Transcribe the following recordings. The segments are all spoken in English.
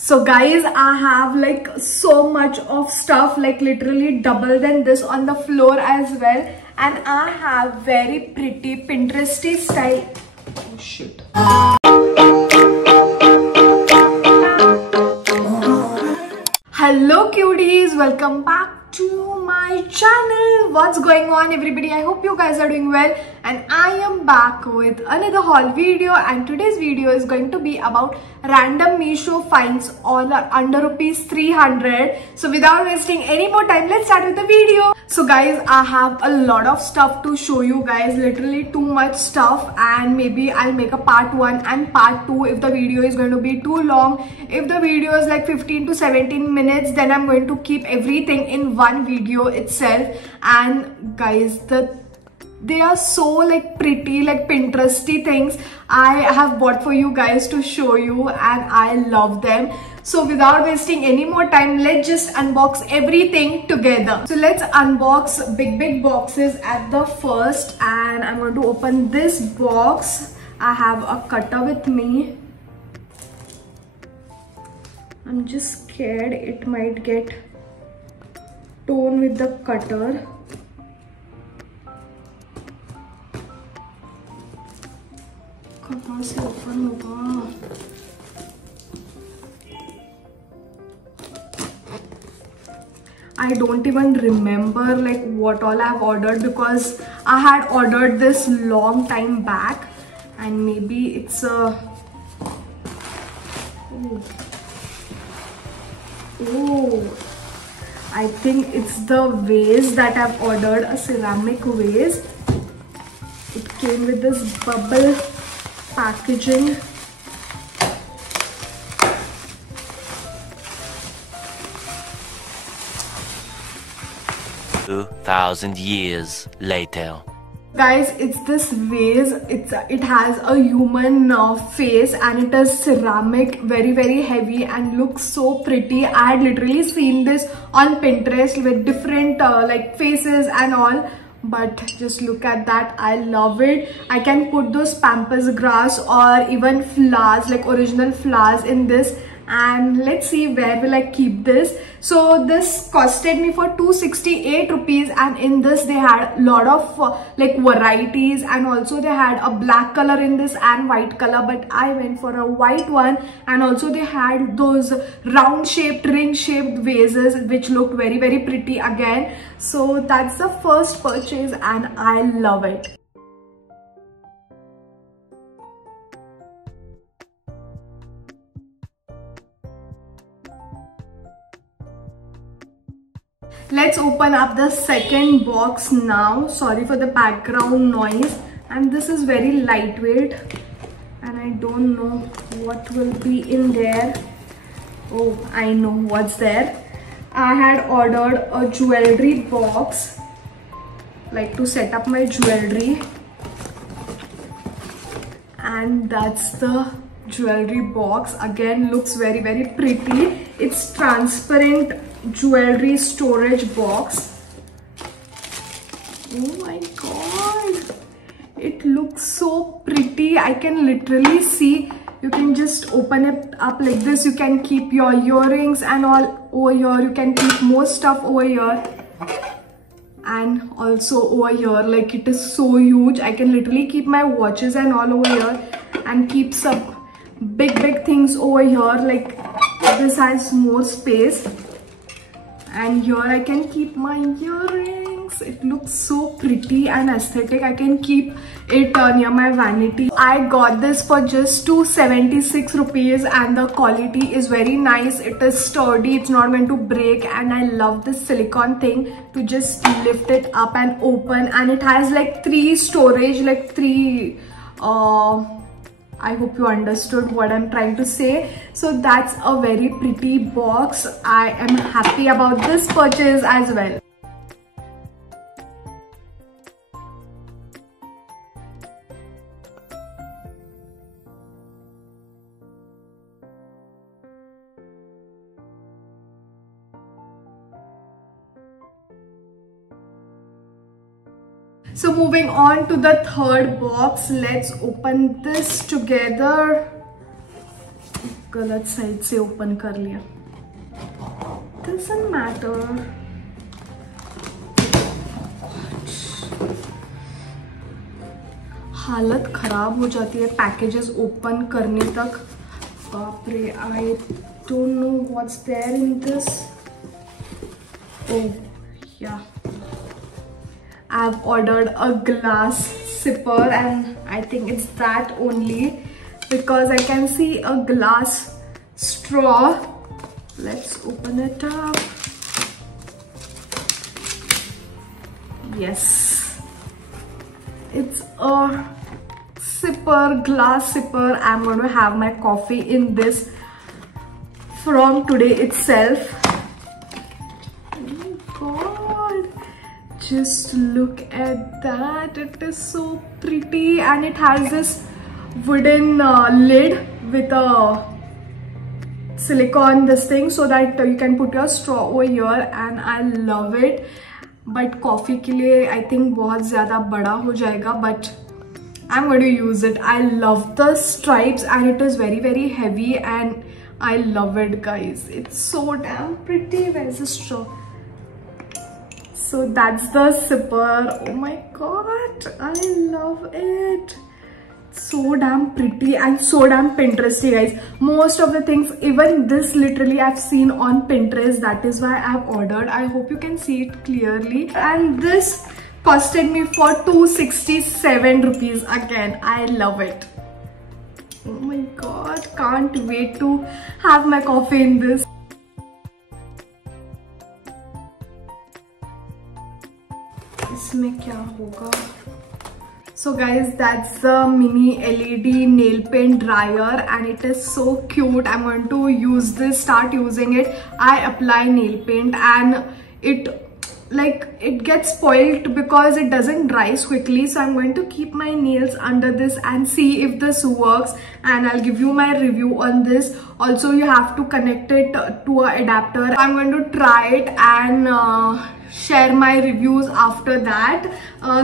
So guys, I have like so much of stuff, like literally double than this on the floor as well. And I have very pretty Pinteresty style. Oh shit. Hello cuties, welcome back to my channel. What's going on everybody? I hope you guys are doing well, and I am back with another haul video. And today's video is going to be about random Meesho finds all under rupees 300. So without wasting any more time, let's start with the video. So guys, I have a lot of stuff to show you guys, literally too much stuff, and maybe I'll make a part 1 and part 2 if the video is going to be too long. If the video is like 15 to 17 minutes, then I'm going to keep everything in one video itself. And guys, they are so like pretty, like Pinteresty things I have bought for you guys to show you, and I love them. So without wasting any more time, let's just unbox everything together. So let's unbox big boxes at the first, and I'm going to open this box. I have a cutter with me. I'm just scared it might get torn with the cutter. कहाँ से open होगा? I don't even remember like what all I've ordered, because I had ordered this long time back, and maybe it's a I think it's the vase that I've ordered, a ceramic vase. It came with this bubble packaging. 2,000 years later. Guys, it's this vase. It has a human face, and it is ceramic, very heavy, and looks so pretty. I had literally seen this on Pinterest with different like faces and all, but just look at that. I love it. I can put those pampas grass or even flowers, like original flowers, in this. And let's see where will I keep this. So this costed me for 268 rupees, and in this they had a lot of like varieties, and also they had a black color in this and white color, but I went for a white one. And also they had those round shaped, ring shaped vases which looked very pretty again. So that's the first purchase, and I love it. Let's open up the second box now. Sorry for the background noise. And this is very lightweight, and I don't know what will be in there. Oh, I know what's there. I had ordered a jewelry box, like to set up my jewelry, and that's the jewelry box. Again, looks very pretty. It's transparent jewelry storage box. Oh my god, it looks so pretty. I can literally see, you can just open it up like this. You can keep your earrings and all over here. You can keep more stuff over here, and also over here. Like, it is so huge. I can literally keep my watches and all over here, and keep some big things over here. Like, this has more space, and here I can keep my earrings. It looks so pretty and aesthetic. I can keep it near my vanity. I got this for just 276 rupees, and the quality is very nice. It is sturdy, it's not going to break, and I love this silicone thing to just lift it up and open. And it has like 3 storage, like 3 I hope you understood what I'm trying to say. So that's a very pretty box. I am happy about this purchase as well. So moving on to the third box, let's open this together. गलत side से open कर लिया. Doesn't matter. हालत खराब हो जाती है packages open करने तक. बाप रे, I don't know what's there in this. Oh yeah, I've ordered a glass sipper and I think it's that only because I can see a glass straw. Let's open it up. Yes, it's a sipper, glass sipper. I'm going to have my coffee in this from today itself. Just look at that. It is so pretty and it has this wooden lid with a silicone this thing so that you can put your straw over here, and I love it. But coffee के लिए I think बहुत ज़्यादा बड़ा हो जाएगा, but I'm going to use it. I love the stripes and it is very very heavy and I love it, guys. It's so damn pretty. Where's the straw? So that's the sipper. Oh my god, I love it. So damn pretty and so damn Pinteresty, guys. Most of the things, even this literally I've seen on Pinterest. That is why I've ordered. I hope you can see it clearly. And this costed me for 267 rupees again. I love it. Oh my god, can't wait to have my coffee in this. इसमें क्या होगा? So guys, that's the mini LED nail paint dryer and it is so cute. I'm going to use this, start using it. I apply nail paint and it gets spoiled because it doesn't dry quickly. So I'm going to keep my nails under this and see if this works, and I'll give you my review on this. Also, you have to connect it to an adapter. I'm going to try it and share my reviews after that.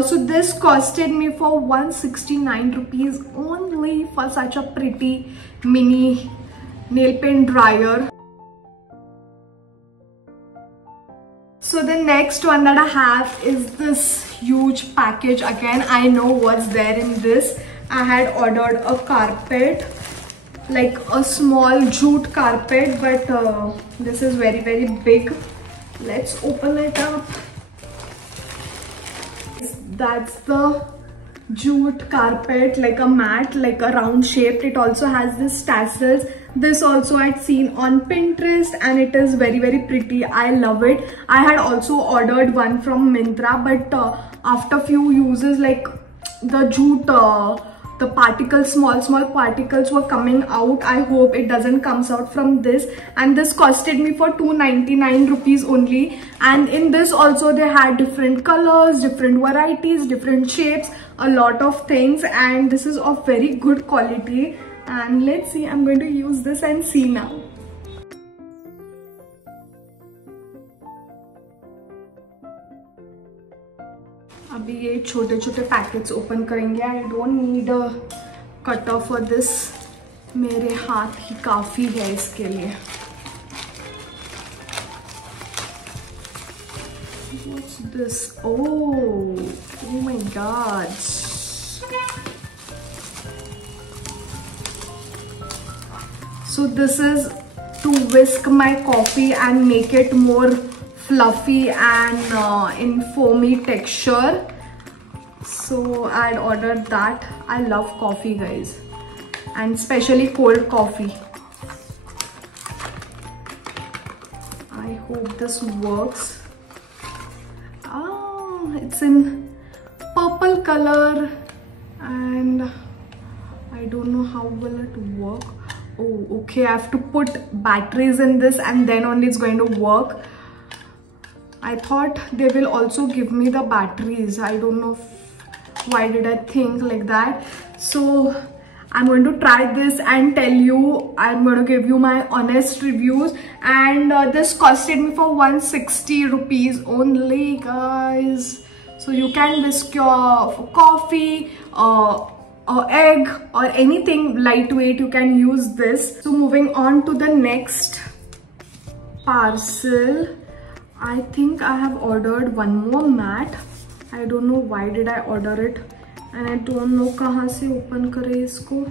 So this costed me for 169 rupees only for such a pretty mini nail paint dryer. So the next one that I have is this huge package. Again, I know what's there in this. I had ordered a carpet, like a small jute carpet, but this is very very big. Let's open it up. That's the jute carpet, like a mat, like a round shaped. It also has this tassels. This also I'd seen on Pinterest and it is very very pretty. I love it. I had also ordered one from Myntra, but after few uses, like the jute, the particles, small particles were coming out. I hope it doesn't comes out from this. And this costed me for 299 rupees only. And in this also they had different colors, different varieties, different shapes, a lot of things, and this is of very good quality. And let's see, I'm going to use this and see now. अभी ये छोटे छोटे packets open करेंगे. I don't need a cutter for this. मेरे हाथ ही काफ़ी है इसके लिए. What's this? Oh my god. So this is to whisk my coffee and make it more fluffy and in foamy texture. So I'd ordered that. I love coffee, guys, and especially cold coffee. I hope this works. It's in purple color and I don't know how will it work. Oh, okay, I have to put batteries in this and then only it's going to work. I thought they will also give me the batteries. I don't know why did I think like that. So I'm going to try this and tell you. I'm going to give you my honest reviews. And this costed me for 160 rupees only, guys. So you can whisk your coffee, or egg or anything lightweight, you can use this. So moving on to the next parcel, I think I have ordered one more mat. I don't know why did I order it, and I don't know kahan se open kare isko.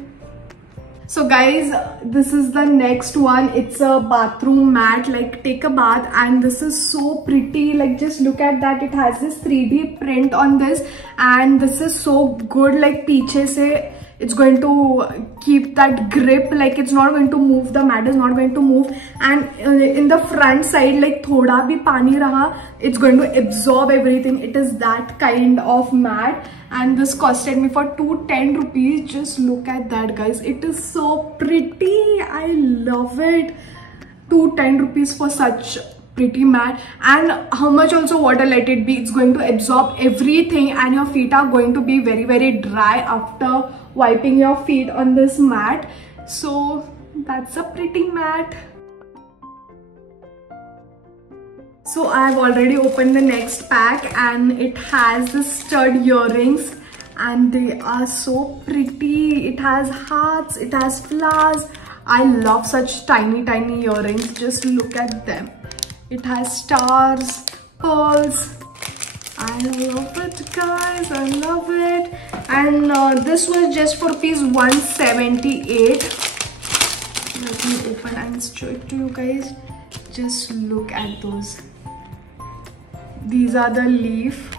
So guys, this is the next one. It's a bathroom mat, like take a bath, and this is so pretty. Like just look at that. It has this 3D print on this, and this is so good. Like पीछे से it's going to keep that grip, like it's not going to move, the mat is not going to move, and in the front side, like thoda bhi pani raha, it's going to absorb everything. It is that kind of mat, and this costed me for 210 rupees. Just look at that, guys. It is so pretty. I love it. 210 rupees for such pretty mat. And how much also water let it be, it's going to absorb everything, and your feet are going to be very, very dry after wiping your feet on this mat. So that's a pretty mat. So I've already opened the next pack, and it has the stud earrings, and they are so pretty. It has hearts, it has flowers. I love such tiny earrings. Just look at them. It has stars, pearls. I love it, guys. I love it. And this was just for ₹178. Let me open and show it to you guys. Just look at those. These are the leaf.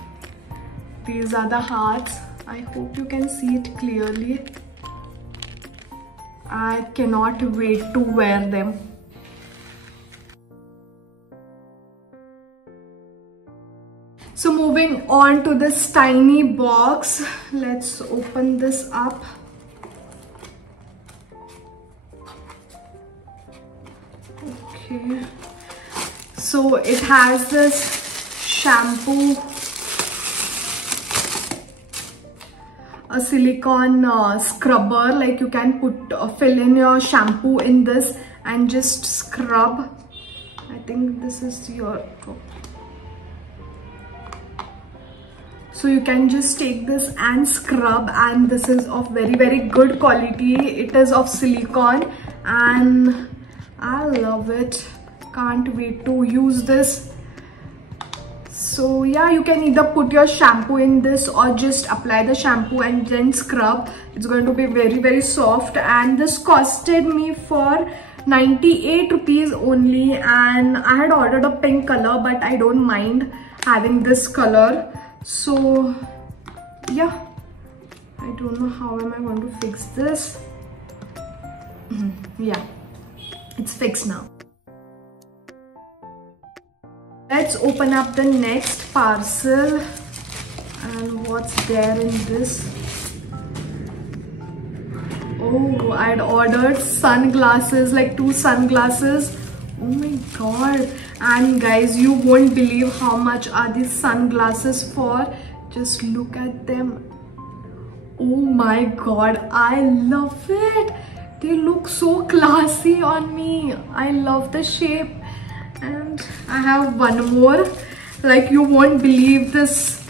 These are the hearts. I hope you can see it clearly. I cannot wait to wear them. So moving on to this tiny box, let's open this up. Okay, so it has this shampoo, a silicone scrubber, like you can put fill in your shampoo in this and just scrub. I think this is your, so you can just take this and scrub, and this is of very, very good quality. It is of silicone, and I love it. Can't wait to use this. So yeah, you can either put your shampoo in this or just apply the shampoo and then scrub. It's going to be very, very soft, and this costed me for 98 rupees only, and I had ordered a pink color, but I don't mind having this color. So yeah, I don't know how am I going to fix this. Yeah, it's fixed now. Let's open up the next parcel, and what's there in this? Oh, I'd ordered sunglasses, like 2 sunglasses. Oh my god. And guys, you won't believe how much are these sunglasses for. Just look at them. Oh my god, I love it. They look so classy on me. I love the shape. And I have one more. Like, you won't believe this.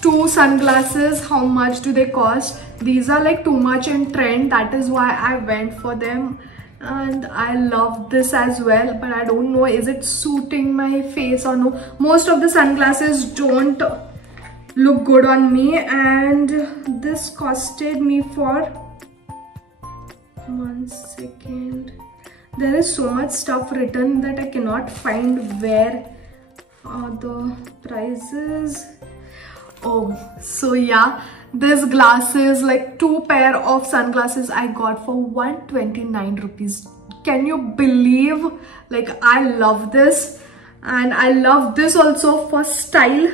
2 sunglasses, how much do they cost? These are like too much in trend, that is why I went for them. And I love this as well, but I don't know, is it suiting my face or no? Most of the sunglasses don't look good on me, and this costed me for, 1 second, there is so much stuff written that I cannot find where are the prices. Oh, so yeah, this glasses, like 2 pair of sunglasses I got for 129 rupees. Can you believe? Like, I love this, and I love this also for style.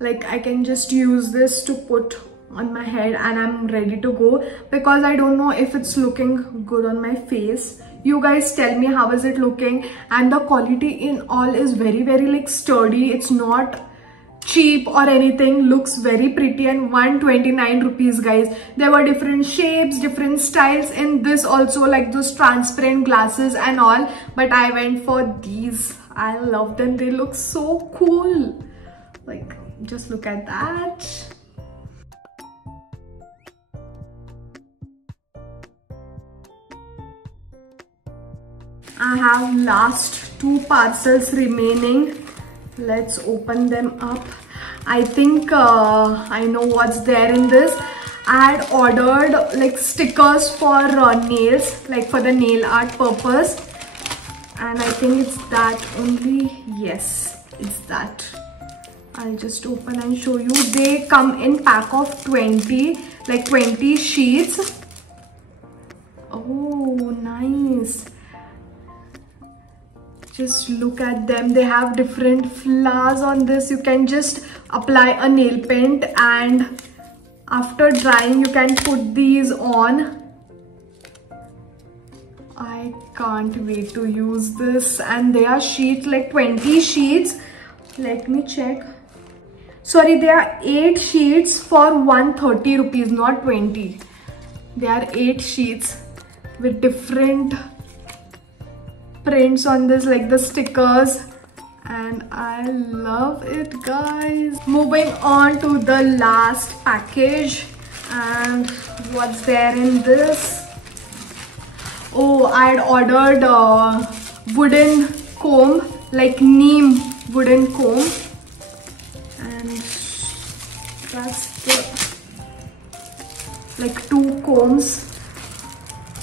Like, I can just use this to put on my head and I'm ready to go, because I don't know if it's looking good on my face. You guys tell me how is it looking, and the quality in all is very, very like sturdy. It's not cheap or anything, looks very pretty, and 129 rupees, guys. There were different shapes, different styles in this also, like those transparent glasses and all, but I went for these. I love them. They look so cool. Like, just look at that. I have last 2 parcels remaining. Let's open them up. I think I know what's there in this. I had ordered like stickers for nails, like for the nail art purpose. And I think it's that only. Yes, it's that. I'll just open and show you. They come in pack of 20, like 20 sheets. Oh, nice. Just look at them. They have different flowers on this. You can just apply a nail paint and after drying you can put these on. I can't wait to use this. And they are sheets, like 20 sheets. Let me check. Sorry, they are 8 sheets for 130 rupees, not 20. They are 8 sheets with different prints on this, like the stickers, and I love it, guys. Moving on to the last package, and what's there in this? Oh, I had ordered a wooden comb, like neem wooden comb, and that's the like 2 combs.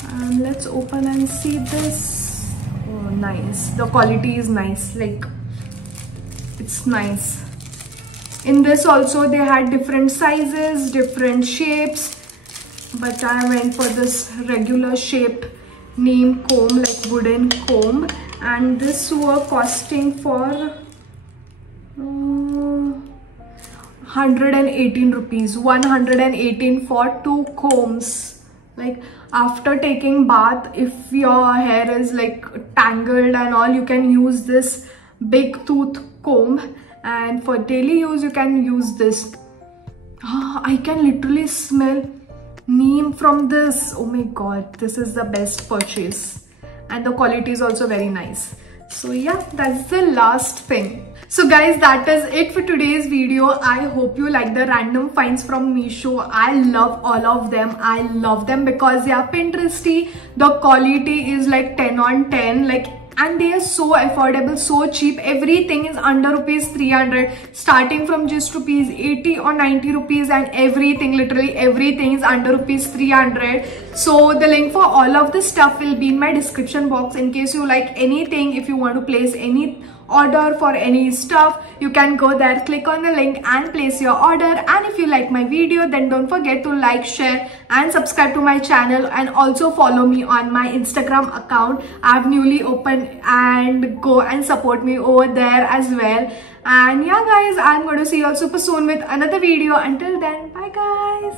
And let's open and see this. Oh, nice. The quality is nice, like it's nice. In this also they had different sizes, different shapes, but I went for this regular shape neem comb, like wooden comb, and this were costing for 118 rupees. 118 for 2 combs. Like after taking bath, if your hair is like tangled and all, you can use this big tooth comb, and for daily use you can use this. I can literally smell neem from this. Oh my god, this is the best purchase, and the quality is also very nice. So yeah, that's the last thing. So guys, that is it for today's video. I hope you like the random finds from Meesho. I love all of them. I love them because they are Pinteresty. The quality is like 10 on 10. Like, and they are so affordable, so cheap. Everything is under rupees 300, starting from just rupees 80 or 90 rupees, and everything, literally everything is under rupees 300. So the link for all of this stuff will be in my description box. In case you like anything, if you want to place any order for any stuff, you can go there, click on the link and place your order. And if you like my video, then don't forget to like, share and subscribe to my channel, and also follow me on my Instagram account. I've newly opened, and go and support me over there as well. And yeah guys, I'm going to see you all super soon with another video. Until then, bye guys.